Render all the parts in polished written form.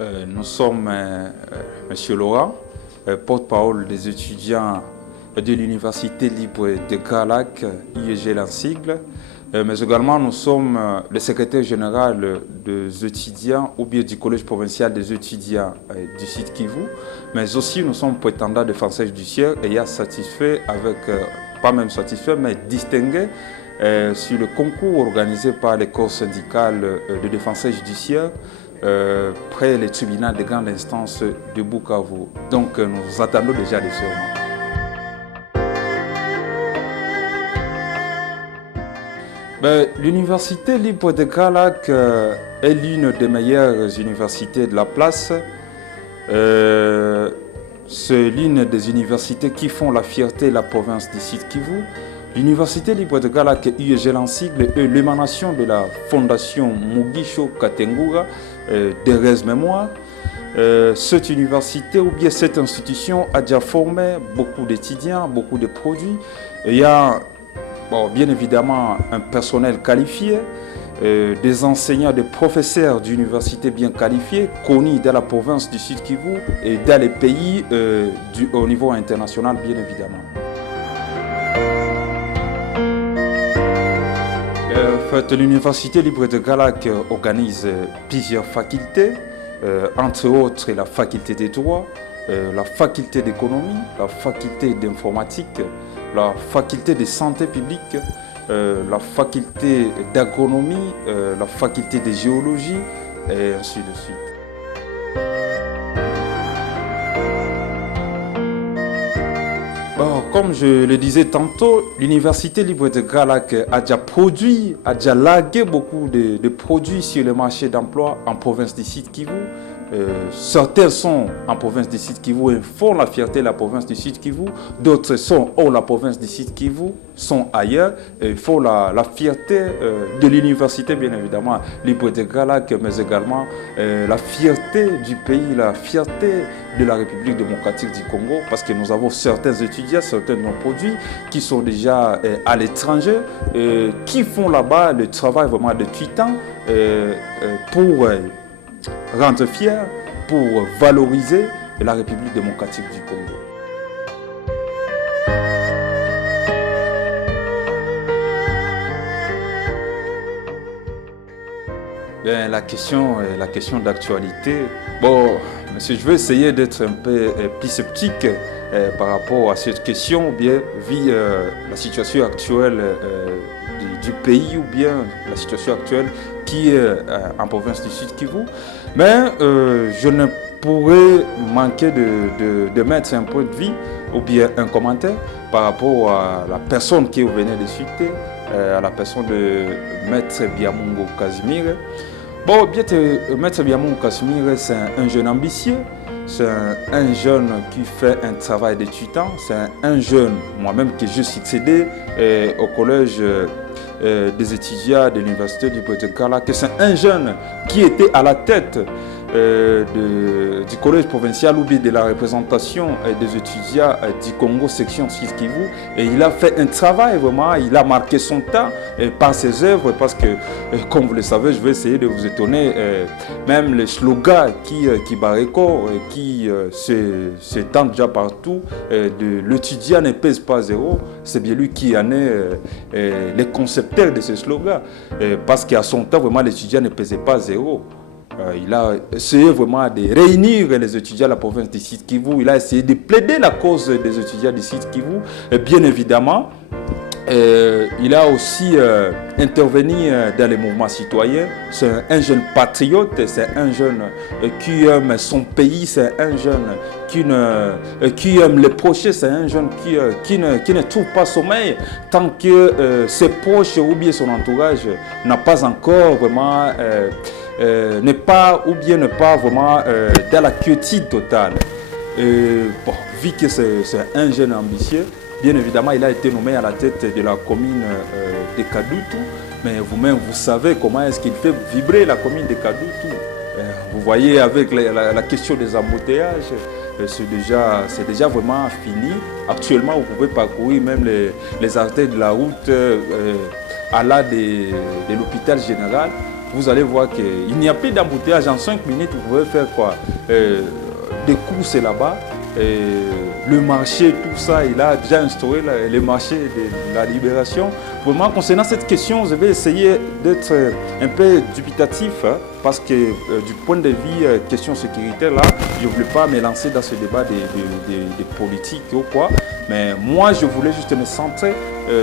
Nous sommes Monsieur Laurent, porte-parole des étudiants de l'Université libre de Galac, IEG Lansigle, mais également nous sommes le secrétaire général des étudiants ou bien du Collège provincial des étudiants du site Kivu, mais aussi nous sommes prétendants défenseurs judiciaires ayant satisfait avec, pas même satisfait, mais distingué sur le concours organisé par les corps syndicales de défenseurs judiciaires près les tribunaux de grande instance de Bukavu. Donc nous attendons déjà les serments. L'Université libre de Galac est l'une des meilleures universités de la place. C'est l'une des universités qui font la fierté de la province du Sud Kivu. L'Université libre de Galac IEG Lansigle est l'émanation de la fondation Mugisho Katengura, d'Erez Mémoire. Cette université ou bien cette institution a déjà formé beaucoup d'étudiants, beaucoup de produits. Il y a bien évidemment un personnel qualifié, des enseignants, des professeurs d'université bien qualifiés, connus dans la province du Sud Kivu et dans les pays au niveau international bien évidemment. L'Université libre de Galac organise plusieurs facultés, entre autres la faculté des droits, la faculté d'économie, la faculté d'informatique, la faculté de santé publique, la faculté d'agronomie, la faculté de géologie, et ainsi de suite. Comme je le disais tantôt, l'Université libre de Galac a déjà largué beaucoup de produits sur le marché d'emploi en province du Sud Kivu. Certains sont en province du Sud Kivu et font la fierté de la province du Sud Kivu. D'autres sont hors la province du Sud Kivu, sont ailleurs et font la fierté de l'université, bien évidemment, libre de Galac, mais également la fierté du pays, la fierté de la République démocratique du Congo, parce que nous avons certains étudiants, certains de nos produits qui sont déjà à l'étranger, qui font là-bas le travail vraiment de 8 ans pour rendre fier, pour valoriser la République démocratique du Congo. La question d'actualité. Monsieur, je vais essayer d'être un peu plus sceptique par rapport à cette question, ou bien vu la situation actuelle du pays, ou bien la situation actuelle qui est en province du Sud Kivu. Mais je ne pourrais manquer de mettre un point de vue ou bien un commentaire par rapport à la personne qui venait de citer, à la personne de Maître Biamungo Casimir. Maître Biamungo Casimir, c'est un jeune ambitieux, c'est un jeune qui fait un travail de 8 ans, c'est un jeune, moi-même que je succédé au collège des étudiants de l'Université libre de Galac, c'est un jeune qui était à la tête du collège provincial ou bien de la représentation des étudiants du Congo section Sud Kivu, et il a fait un travail vraiment, il a marqué son temps par ses œuvres, parce que comme vous le savez, je vais essayer de vous étonner, même les slogans qui barricadent, qui s'étendent déjà partout, de l'étudiant ne pèse pas zéro, c'est bien lui qui en est les concepteurs de ce slogan, parce qu'à son temps vraiment l'étudiant ne pesait pas zéro. Il a essayé vraiment de réunir les étudiants de la province du Sud Kivu. Il a essayé de plaider la cause des étudiants du Sud Kivu. Et bien évidemment, il a aussi intervenu dans les mouvements citoyens. C'est un jeune patriote, c'est un jeune qui aime son pays, c'est un jeune qui aime les proches, c'est un jeune qui ne trouve pas sommeil tant que ses proches ou bien son entourage n'a pas encore vraiment... ne pas vraiment dans la quiétude totale. Vu que c'est un jeune ambitieux, bien évidemment, il a été nommé à la tête de la commune de Kadutu, mais vous-même, vous savez comment est-ce qu'il fait vibrer la commune de Kadutu. Vous voyez, avec la question des embouteillages, c'est déjà vraiment fini. Actuellement, vous pouvez parcourir même les artères de la route à la de l'hôpital général. vous allez voir qu'il n'y a plus d'embouteillage. En 5 minutes, vous pouvez faire quoi? Des courses là-bas. Le marché, tout ça, il a déjà instauré le marché de la libération. Pour moi, concernant cette question, je vais essayer d'être un peu dubitatif, hein, parce que du point de vue question sécuritaire, là, je ne voulais pas me lancer dans ce débat des politiques ou quoi. Mais moi, je voulais juste me centrer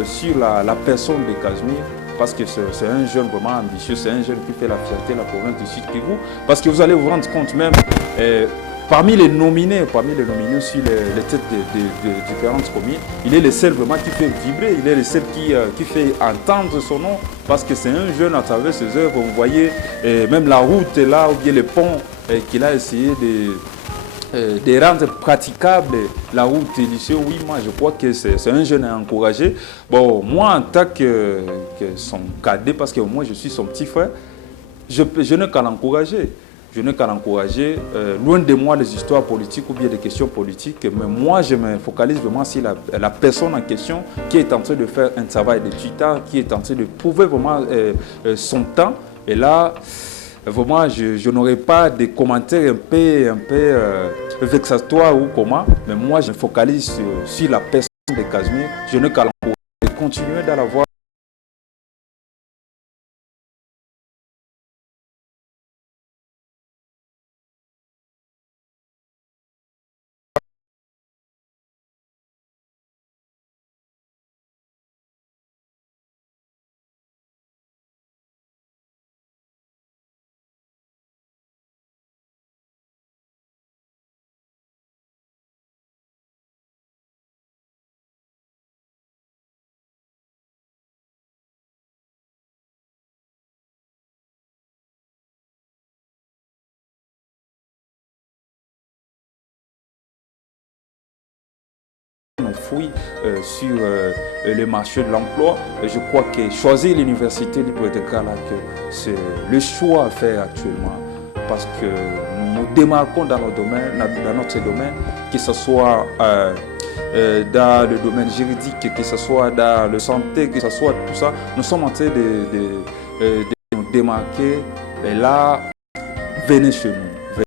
sur la personne de Casimir. Parce que c'est un jeune vraiment ambitieux, c'est un jeune qui fait la fierté de la province du Sud Kivu. Parce que vous allez vous rendre compte même, parmi les nominés sur les têtes de différentes communes, il est le seul vraiment qui fait vibrer, il est le seul qui fait entendre son nom. Parce que c'est un jeune à travers ses œuvres, vous voyez, même la route est là, ou bien les ponts qu'il a essayé de rendre praticable la route lycée. Oui, moi je crois que c'est un jeune à encourager. Bon, moi en tant que son cadet, parce que moi je suis son petit frère, je n'ai qu'à l'encourager. Je n'ai qu'à l'encourager. Loin de moi les histoires politiques ou bien des questions politiques, mais moi je me focalise vraiment sur la personne en question qui est en train de faire un travail de tuteur, qui est en train de prouver vraiment son temps. Et là, vraiment, je n'aurai pas de commentaires un peu vexatoires ou comment, mais moi je me focalise sur la personne de Casimir. Je n'ai qu'à l'encourager et continuer dans la voie. On fouille sur le marché de l'emploi. Je crois que choisir l'université libre de Gala, c'est le choix à faire actuellement, parce que nous nous démarquons dans notre domaine, que ce soit dans le domaine juridique, que ce soit dans la santé, que ce soit tout ça. Nous sommes en train de nous démarquer. Et là, venez chez nous.